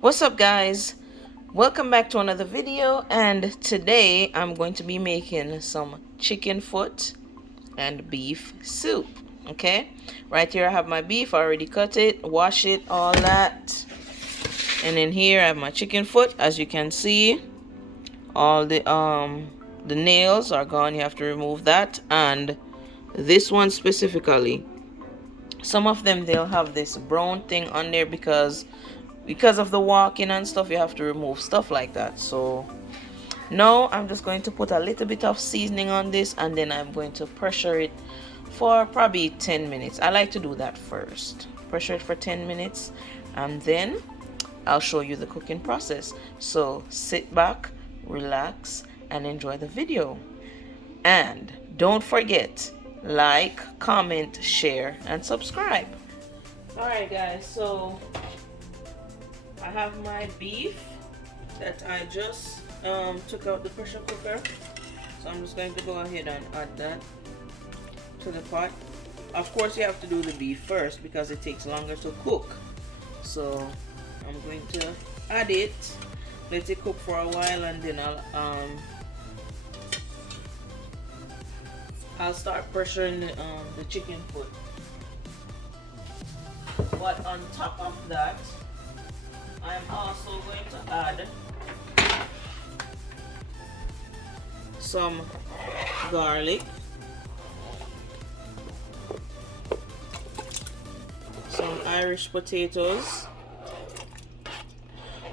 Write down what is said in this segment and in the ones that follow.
What's up, guys? Welcome back to another video, and today I'm going to be making some chicken foot and beef soup. Okay, right here I have my beef. I already cut it, wash it, all that. And in here I have my chicken foot. As you can see, all the nails are gone. You have to remove that. And this one specifically, some of them, they'll have this brown thing on there because of the walking and stuff. You have to remove stuff like that. So now I'm just going to put a little bit of seasoning on this, and then I'm going to pressure it for probably 10 minutes. I like to do that first. Pressure it for 10 minutes, and then I'll show you the cooking process. So sit back, relax, and enjoy the video. And don't forget, like, comment, share, and subscribe. Alright guys, so I have my beef that I just took out the pressure cooker. So I'm just going to go ahead and add that to the pot. Of course you have to do the beef first because it takes longer to cook. So I'm going to add it, let it cook for a while, and then I'll start pressuring the chicken foot. But on top of that, I'm also going to add some garlic, some Irish potatoes,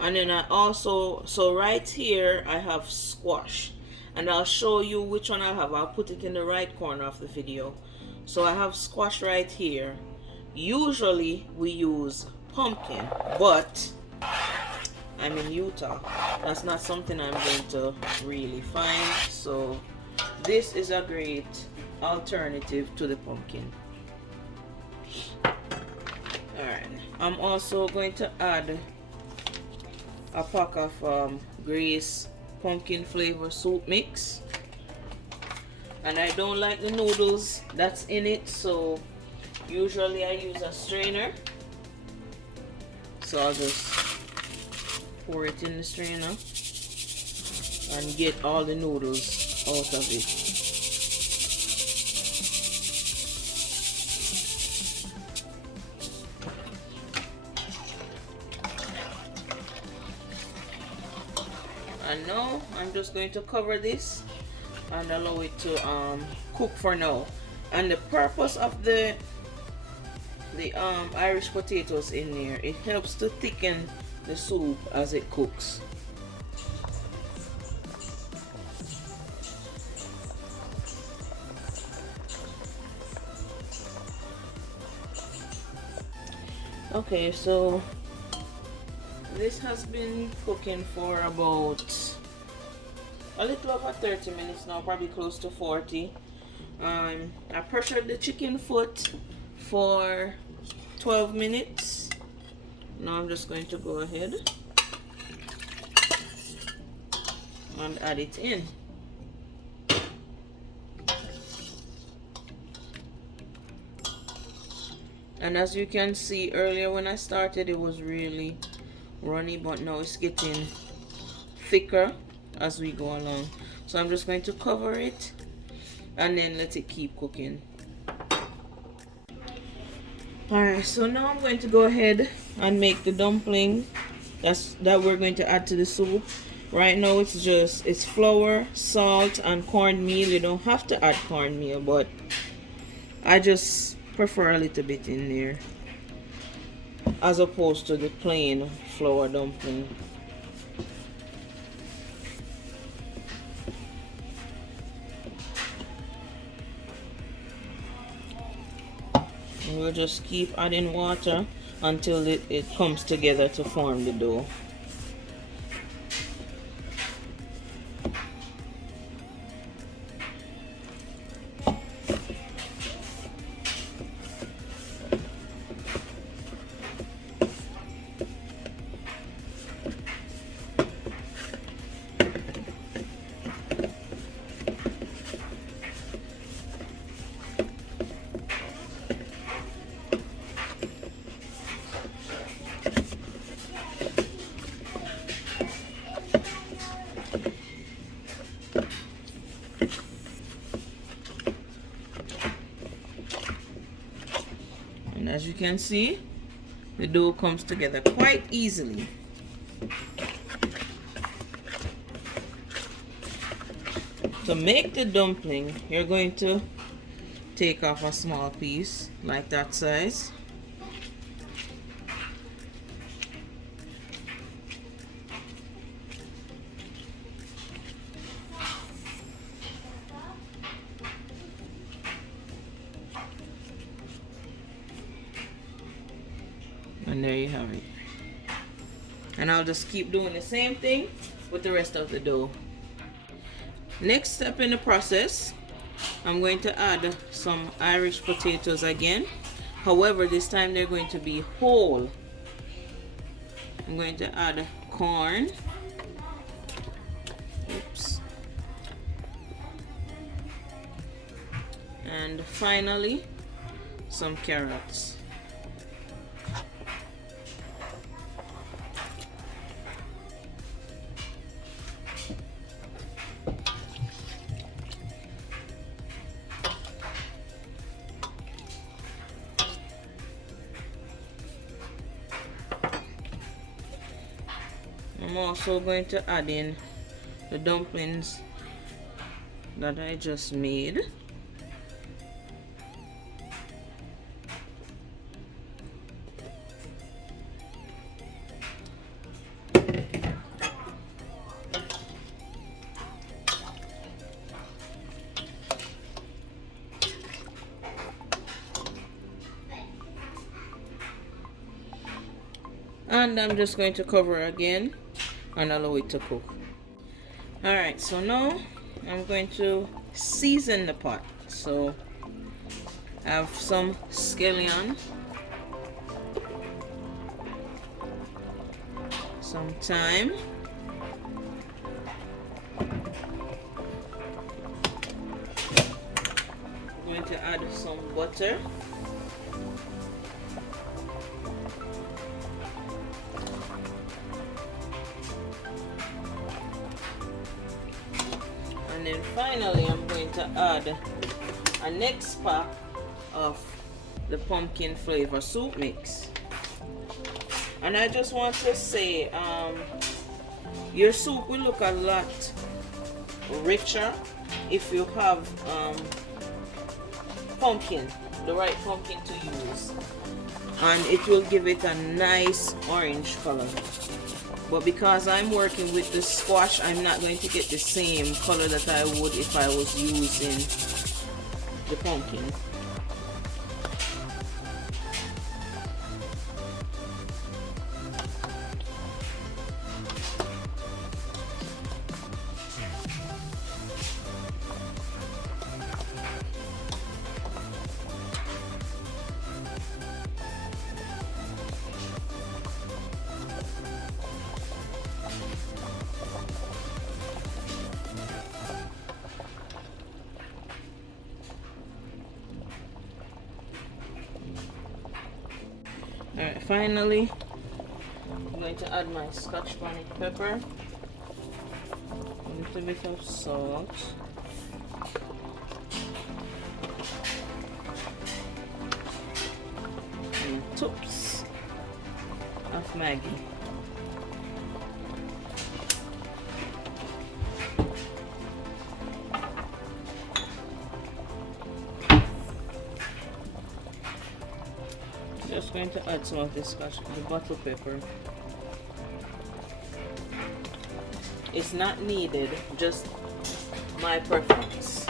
and then I also, so right here I have squash, and I'll show you which one I have. I'll put it in the right corner of the video. So I have squash right here. Usually we use pumpkin, but I'm in Utah. That's not something I'm going to really find. So this is a great alternative to the pumpkin. Alright, I'm also going to add a pack of Grace pumpkin flavor soup mix. And I don't like the noodles that's in it, so usually I use a strainer. So I'll just pour it in the strainer and get all the noodles out of it. And now I'm just going to cover this and allow it to cook for now. And the purpose of the Irish potatoes in there, it helps to thicken the soup as it cooks. Okay, so this has been cooking for about a little over 30 minutes now, probably close to 40. I pressured the chicken foot for 12 minutes. Now I'm just going to go ahead and add it in. And as you can see, earlier when I started it was really runny, but now it's getting thicker as we go along. So I'm just going to cover it and then let it keep cooking. Alright, so now I'm going to go ahead and make the dumpling that we're going to add to the soup. Right now it's flour, salt, and cornmeal. You don't have to add cornmeal, but I just prefer a little bit in there as opposed to the plain flour dumpling. And we'll just keep adding water until it comes together to form the dough. As you can see, the dough comes together quite easily. To make the dumpling, you're going to take off a small piece like that size. And there you have it. And I'll just keep doing the same thing with the rest of the dough. Next step in the process, I'm going to add some Irish potatoes again. However, this time they're going to be whole. I'm going to add corn. Oops. And finally, some carrots. I'm also going to add in the dumplings that I just made. And I'm just going to cover again and allow it to cook. Alright, so now I'm going to season the pot. So I have some scallion, some thyme, I'm going to add some butter, and then finally I'm going to add a next pack of the pumpkin flavor soup mix. And I just want to say, your soup will look a lot richer if you have pumpkin, the right pumpkin to use, and it will give it a nice orange color. But because I'm working with the squash, I'm not going to get the same color that I would if I was using the pumpkin. Alright, finally, I'm going to add my scotch bonnet pepper, a little bit of salt, and tops of Maggi. Just going to add some of this scotch, the bottle pepper. It's not needed, just my preference.